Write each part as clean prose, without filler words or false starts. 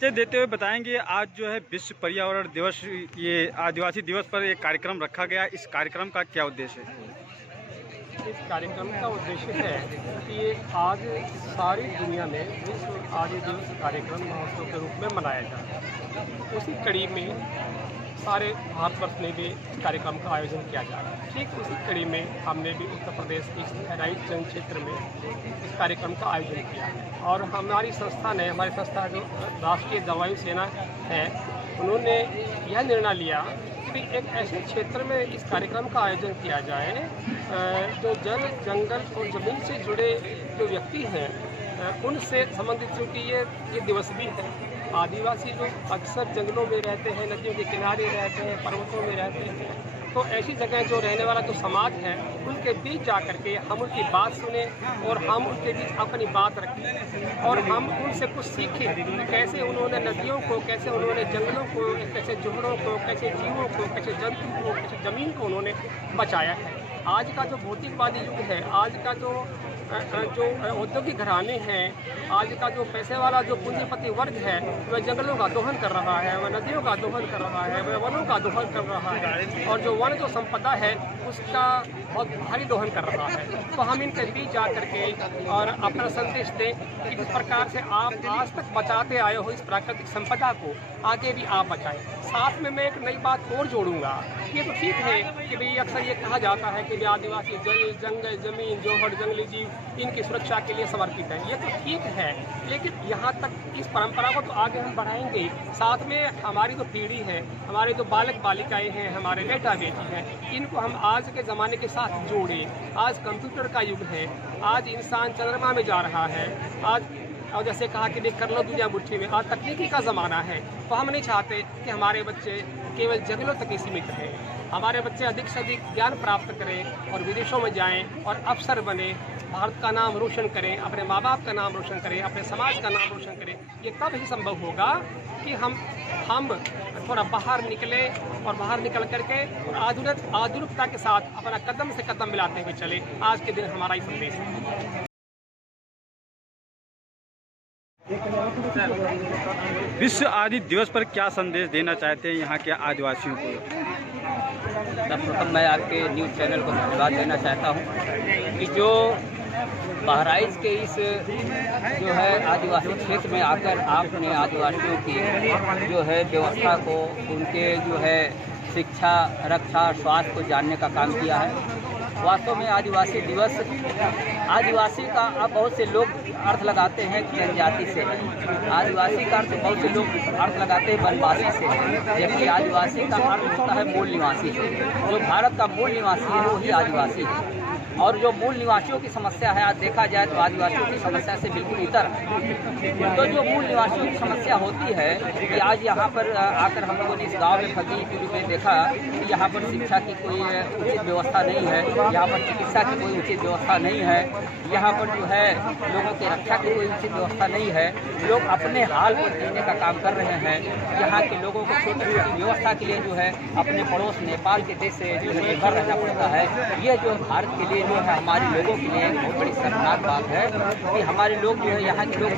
परिचय देते हुए बताएंगे आज जो है विश्व पर्यावरण दिवस, ये आदिवासी दिवस पर एक कार्यक्रम रखा गया। इस कार्यक्रम का क्या उद्देश्य है? इस कार्यक्रम का उद्देश्य है कि आज सारी दुनिया में विश्व आदिवासी दिवस कार्यक्रम महोत्सव के रूप में मनाया जा रहा है। उसी कड़ी में सारे भारतवर्ष में भी इस कार्यक्रम का आयोजन किया जा रहा है। ठीक उसी कड़ी में हमने भी उत्तर प्रदेश के बहराइच जन क्षेत्र में इस कार्यक्रम का आयोजन किया है। और हमारी संस्था जो राष्ट्रीय जलवायु सेना है, उन्होंने यह निर्णय लिया कि एक ऐसे क्षेत्र में इस कार्यक्रम का आयोजन किया जाए जो जल, जंगल और ज़मीन से जुड़े जो व्यक्ति हैं उनसे संबंधित, चूँकि ये दिवस भी है। आदिवासी लोग अक्सर जंगलों में रहते हैं, नदियों के किनारे रहते हैं, पर्वतों में रहते हैं। तो ऐसी जगह जो रहने वाला जो समाज है, उनके बीच जा कर के हम उनकी बात सुने और हम उनके बीच अपनी बात रखें और हम उनसे कुछ सीखें कि कैसे उन्होंने नदियों को, कैसे उन्होंने जंगलों को, कैसे जोहड़ों को, कैसे जीवों को, कैसे जंतु को, कैसे ज़मीन को उन्होंने बचाया है। आज का जो भौतिकवादी युग है, आज का जो औद्योगिक घराने हैं, आज का जो पैसे वाला जो पूंजीपति वर्ग है, वह जंगलों का दोहन कर रहा है, वह नदियों का दोहन कर रहा है, वह वनों का दोहन कर रहा है और जो वन जो संपदा है उसका बहुत भारी दोहन कर रहा है। तो हम इनके बीच जा करके और अपना संदेश दें कि किस प्रकार से आप आज तक बचाते आए हो इस प्राकृतिक संपदा को, आगे भी आप बचाएं। साथ में मैं एक नई बात और जोड़ूंगा। ये तो ठीक है कि भाई अक्सर ये कहा जाता है कि आदिवासी जल, जंगल, जमीन, जोहड़, जंगली जीव इनकी सुरक्षा के लिए समर्पित है। ये तो ठीक है, लेकिन यहाँ तक इस परंपरा को तो आगे हम बढ़ाएंगे। साथ में हमारी जो पीढ़ी है, हमारे जो बालक बालिकाएं हैं, हमारे बेटा बेटी हैं, इनको हम आज के ज़माने के साथ जोड़ें। आज कंप्यूटर का युग है, आज इंसान चंद्रमा में जा रहा है, आज और जैसे कहा कि देख कर लो दुनिया मुट्ठी में, आज तकनीकी का ज़माना है। तो हम नहीं चाहते कि हमारे बच्चे केवल जंगलों तक ही सीमित रहें। हमारे बच्चे अधिक से अधिक ज्ञान प्राप्त करें और विदेशों में जाएं और अफसर बने, भारत का नाम रोशन करें, अपने माँ बाप का नाम रोशन करें, अपने समाज का नाम रोशन करें। ये तब ही संभव होगा कि हम थोड़ा बाहर निकले और बाहर निकल करके और आधुनिकता के साथ अपना कदम से कदम मिलाते हुए चले। आज के दिन हमारा ही संदेश है। विश्व आदिवासी दिवस पर क्या संदेश देना चाहते हैं यहाँ के आदिवासियों को? सर्वप्रथम मैं आपके न्यूज़ चैनल को धन्यवाद देना चाहता हूँ कि जो बहराइच के इस जो है आदिवासी क्षेत्र में आकर आपने आदिवासियों की जो है व्यवस्था को, उनके जो है शिक्षा, रक्षा, स्वास्थ्य को जानने का काम किया है। वास्तव में आदिवासी दिवस, आदिवासी का अब बहुत से लोग अर्थ लगाते हैं जनजाति से, आदिवासी का अर्थ बहुत से लोग अर्थ लगाते हैं वनवासी से, जबकि आदिवासी का अर्थ होता है मूल निवासी से। जो भारत का मूल निवासी है वही आदिवासी है। और जो मूल निवासियों की समस्या है, आज देखा जाए तो आदिवासियों की समस्या से बिल्कुल इतर है। तो जो मूल निवासियों की समस्या होती है कि आज यहाँ पर आकर हम लोगों ने इस गाँव में फकीरपुर में देखा कि यहाँ पर शिक्षा की कोई उचित व्यवस्था नहीं है, यहाँ पर चिकित्सा की कोई उचित व्यवस्था नहीं है, यहाँ पर जो है लोगों की रक्षा की कोई उचित व्यवस्था नहीं है। लोग अपने हाल पर जीने का काम कर रहे हैं। यहाँ के लोगों को छोटी छोटी व्यवस्था के लिए जो है अपने पड़ोस नेपाल के देश से जो है निर्भर रहना पड़ता है। ये जो भारत के लिए जो है हमारे लोगों के लिए बहुत बड़ी शर्मनाक बात है कि हमारे लोग जो है यहाँ के लोग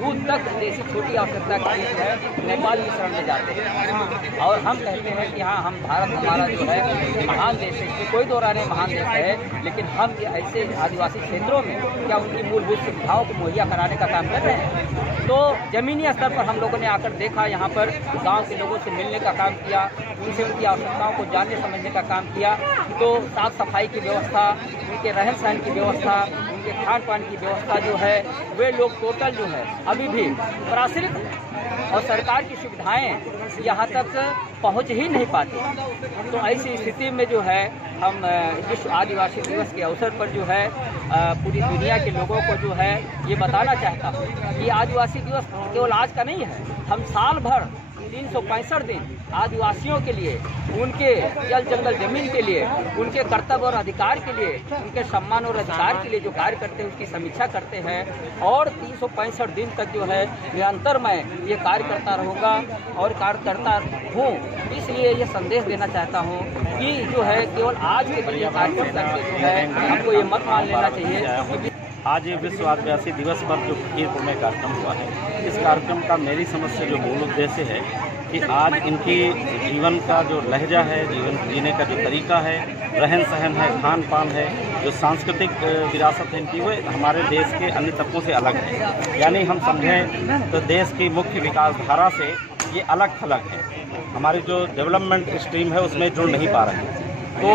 दूध तक जैसी छोटी आवश्यकता के लिए जो है नेपाल की शरण में जाते हैं। और हम कहते हैं कि हाँ, हम भारत हमारा जो है महान देश है, इसमें कोई दो राय नहीं, महान देश है। लेकिन हम ऐसे आदिवासी क्षेत्रों में क्या उनकी मूलभूत सुविधाओं को मुहैया कराने का काम कर रहे हैं? तो ज़मीनी स्तर पर हम लोगों ने आकर देखा, यहाँ पर गाँव के लोगों से मिलने का काम किया, उनसे उनकी आवश्यकताओं को जानने समझने का काम किया। तो साफ सफाई की व्यवस्था, उनके रहन सहन की व्यवस्था, उनके खान पान की व्यवस्था जो है, वे लोग टोटल जो है अभी भी पराश्रित हैं और सरकार की सुविधाएं यहाँ तक पहुँच ही नहीं पाती। तो ऐसी स्थिति में जो है हम विश्व आदिवासी दिवस के अवसर पर जो है पूरी दुनिया के लोगों को जो है ये बताना चाहता हूँ कि आदिवासी दिवस केवल आज का नहीं है। हम साल भर 365 दिन आदिवासियों के लिए, उनके जल, जंगल, जमीन के लिए, उनके कर्तव्य और अधिकार के लिए, उनके सम्मान और अधिकार के लिए जो कार्य करते हैं उसकी समीक्षा करते हैं। और 365 दिन तक जो है निरंतर मैं ये कार्य करता रहूँगा और कार्य करता हूँ। इसलिए ये संदेश देना चाहता हूँ कि जो है केवल आज के दिन कार्य करके जो है हमको ये मत मान लेना चाहिए आज विश्व आदिवासी दिवस पर जो फकीरपुर में कार्यक्रम हुआ है, इस कार्यक्रम का मेरी समझ से जो मूल उद्देश्य है कि आज इनकी जीवन का जो लहजा है, जीवन जीने का जो तरीका है, रहन सहन है, खान पान है, जो सांस्कृतिक विरासत है इनकी, वो हमारे देश के अन्य तबकों से अलग है। यानी हम समझें तो देश की मुख्य विकास धारा से ये अलग थलग है। हमारी जो डेवलपमेंट स्ट्रीम है उसमें जुड़ नहीं पा रहे हैं। तो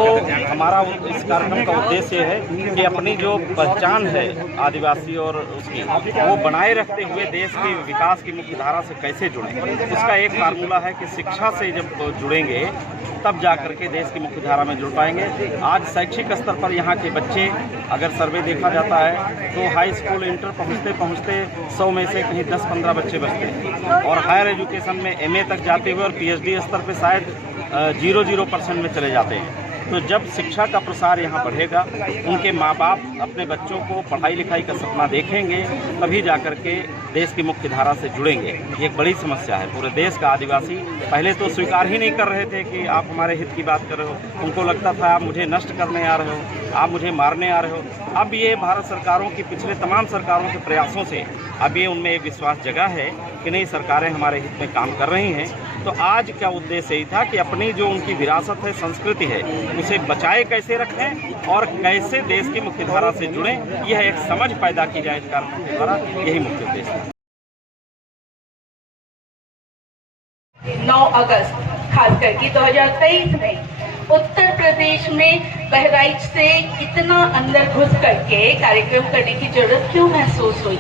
हमारा इस कार्यक्रम का उद्देश्य है कि अपनी जो पहचान है आदिवासी और उसकी, वो बनाए रखते हुए देश के विकास की मुख्य धारा से कैसे जुड़ें। उसका एक फार्मूला है कि शिक्षा से जब जुड़ेंगे तब जा कर के देश की मुख्य धारा में जुड़ पाएंगे। आज शैक्षिक स्तर पर यहाँ के बच्चे, अगर सर्वे देखा जाता है तो हाई स्कूल इंटर पहुँचते पहुँचते 100 में से कहीं 10-15 बच्चे बचते हैं, और हायर एजुकेशन में MA तक जाते हुए और PhD स्तर पर शायद 0% में चले जाते हैं। तो जब शिक्षा का प्रसार यहाँ बढ़ेगा, उनके माँ बाप अपने बच्चों को पढ़ाई लिखाई का सपना देखेंगे, तभी जाकर के देश की मुख्य धारा से जुड़ेंगे। ये एक बड़ी समस्या है। पूरे देश का आदिवासी पहले तो स्वीकार ही नहीं कर रहे थे कि आप हमारे हित की बात कर रहे हो। उनको लगता था आप मुझे नष्ट करने आ रहे हो, आप मुझे मारने आ रहे हो। अब ये भारत सरकारों की, पिछले तमाम सरकारों के प्रयासों से अब ये उनमें एक विश्वास जगा है कि नहीं, सरकारें हमारे हित में काम कर रही हैं। तो आज का उद्देश्य यही था कि अपनी जो उनकी विरासत है, संस्कृति है, उसे बचाए कैसे रखें और कैसे देश की मुख्य धारा से जुड़ें, यह एक समझ पैदा की जाए इस कार्यक्रम के द्वारा। यही मुख्य उद्देश्य है। 9 अगस्त खास करके 2023 में उत्तर प्रदेश में बहराइच से इतना अंदर घुस करके कार्यक्रम करने की जरूरत क्यों महसूस हुई?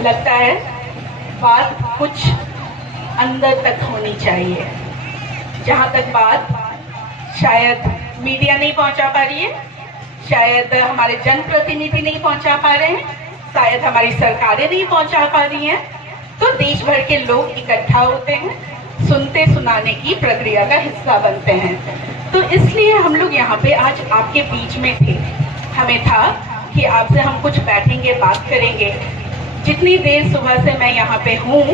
लगता है बात कुछ अंदर तक होनी चाहिए। जहाँ तक बात शायद मीडिया नहीं पहुँचा पा रही है, शायद हमारे जनप्रतिनिधि नहीं पहुँचा पा रहे हैं, शायद हमारी सरकारें नहीं पहुँचा पा रही हैं, तो देश भर के लोग इकट्ठा होते हैं, सुनते सुनाने की प्रक्रिया का हिस्सा बनते हैं। तो इसलिए हम लोग यहाँ पे आज आपके बीच में थे। हमें था कि आपसे हम कुछ बैठेंगे, बात करेंगे। जितनी देर सुबह से मैं यहाँ पे हूँ,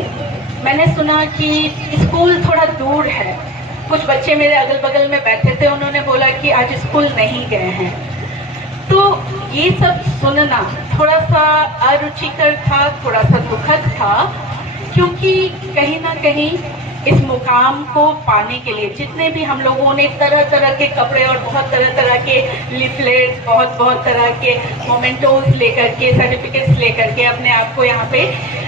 मैंने सुना कि स्कूल थोड़ा दूर है। कुछ बच्चे मेरे अगल बगल में बैठे थे, उन्होंने बोला कि आज स्कूल नहीं गए हैं। तो ये सब सुनना थोड़ा सा अरुचिकर था, थोड़ा सा दुखद था, क्योंकि कहीं ना कहीं इस मुकाम को पाने के लिए जितने भी हम लोगों ने तरह तरह के कपड़े और बहुत तरह तरह के लिफलेट्स, बहुत तरह के मोमेंटोज लेकर के, सर्टिफिकेट्स लेकर के अपने आप को यहाँ पे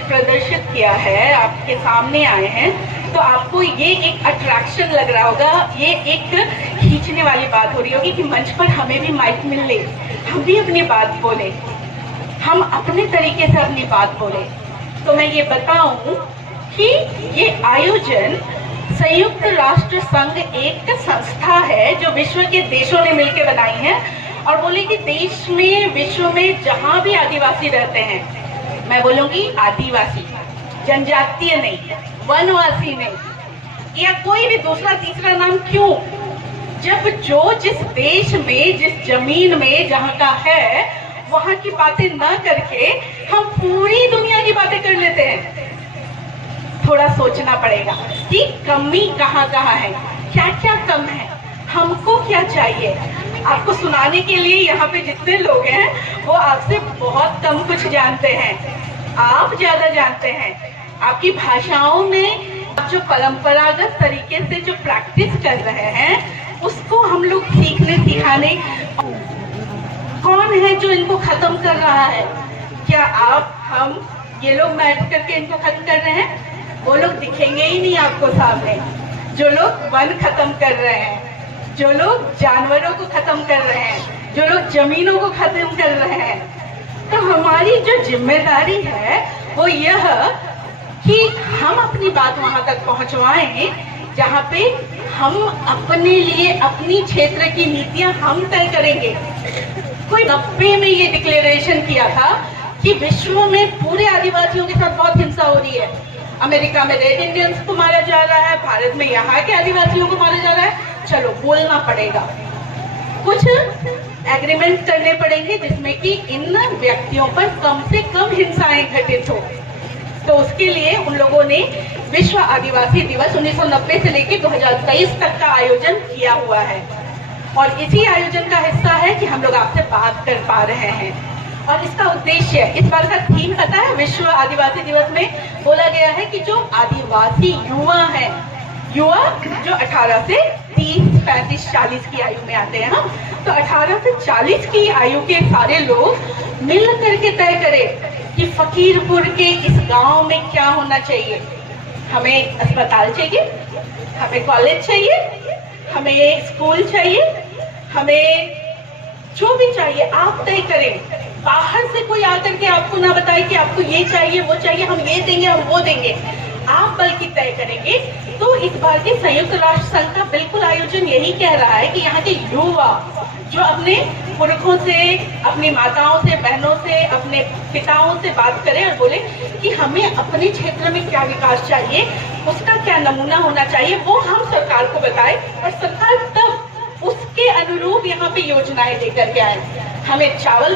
प्रदर्शित किया है, आपके सामने आए हैं, तो आपको ये एक अट्रैक्शन लग रहा होगा, ये एक खींचने वाली बात हो रही होगी कि मंच पर हमें भी माइक मिल ले, हम भी अपनी बात बोले, हम अपने तरीके से अपनी बात बोले। तो मैं ये बताऊं कि ये आयोजन संयुक्त राष्ट्र संघ एक संस्था है जो विश्व के देशों ने मिलकर बनाई है, और बोले कि देश में, विश्व में जहाँ भी आदिवासी रहते हैं, मैं बोलूँगी आदिवासी, जनजातीय नहीं, वनवासी नहीं, या कोई भी दूसरा तीसरा नाम क्यों, जब जो जिस देश में, जिस जमीन में जहाँ का है, वहाँ की बातें ना करके हम पूरी दुनिया की बातें कर लेते हैं। थोड़ा सोचना पड़ेगा कि कमी कहाँ कहाँ है, क्या क्या कम है, हमको क्या चाहिए। आपको सुनाने के लिए यहाँ पे जितने लोग हैं वो आपसे बहुत कम कुछ जानते हैं, आप ज्यादा जानते हैं। आपकी भाषाओं में जो परंपरागत तरीके से जो प्रैक्टिस कर रहे हैं, उसको हम लोग सीखने सिखाने, कौन है जो इनको खत्म कर रहा है? क्या आप, हम, ये लोग बैठ करके इनको खत्म कर रहे हैं? वो लोग दिखेंगे ही नहीं आपको सामने। जो लोग वन खत्म कर रहे हैं, जो लोग जानवरों को खत्म कर रहे हैं, जो लोग जमीनों को खत्म कर रहे हैं। तो हमारी जो जिम्मेदारी है वो यह कि हम अपनी बात वहां तक पहुंचवाएं जहाँ पे हम अपने लिए, अपनी क्षेत्र की नीतियां हम तय करेंगे। कोई 90 में ये डिक्लेरेशन किया था कि विश्व में पूरे आदिवासियों के साथ बहुत हिंसा हो रही है। अमेरिका में रेड इंडियंस को मारा जा रहा है, भारत में यहाँ के आदिवासियों को मारा जा रहा है। चलो, बोलना पड़ेगा, कुछ एग्रीमेंट करने पड़ेंगे जिसमें कि इन व्यक्तियों पर कम से कम हिंसाएं घटित हो। तो उसके लिए उन लोगों ने विश्व आदिवासी दिवस 1990 से लेकर 2023 तक का आयोजन किया हुआ है, और इसी आयोजन का हिस्सा है कि हम लोग आपसे बात कर पा रहे हैं। और इसका उद्देश्य, इस बार का थीम पता है, विश्व आदिवासी दिवस में बोला गया है कि जो आदिवासी युवा हैं, युवा जो 18 से 30, 35, 40 की आयु में आते हैं ना, तो 18 से 40 की आयु के सारे लोग मिल करके तय करें कि फकीरपुर के इस गांव में क्या होना चाहिए। हमें अस्पताल चाहिए, हमें कॉलेज चाहिए, हमें स्कूल चाहिए, हमें जो भी चाहिए आप तय करें। बाहर से कोई आकर के आपको ना बताए कि आपको ये चाहिए वो चाहिए, हम ये देंगे हम वो देंगे, आप बल्कि तय करेंगे। तो इस बार के संयुक्त राष्ट्र संघ का बिल्कुल आयोजन यही कह रहा है कि यहाँ के युवा जो अपने पुरखों से, अपनी माताओं से, बहनों से, अपने पिताओं से बात करें और बोले कि हमें अपने क्षेत्र में क्या विकास चाहिए, उसका क्या नमूना होना चाहिए, वो हम सरकार को बताएं और सरकार तब उसके अनुरूप यहाँ पे योजनाएं लेकर के आए। हमें चावल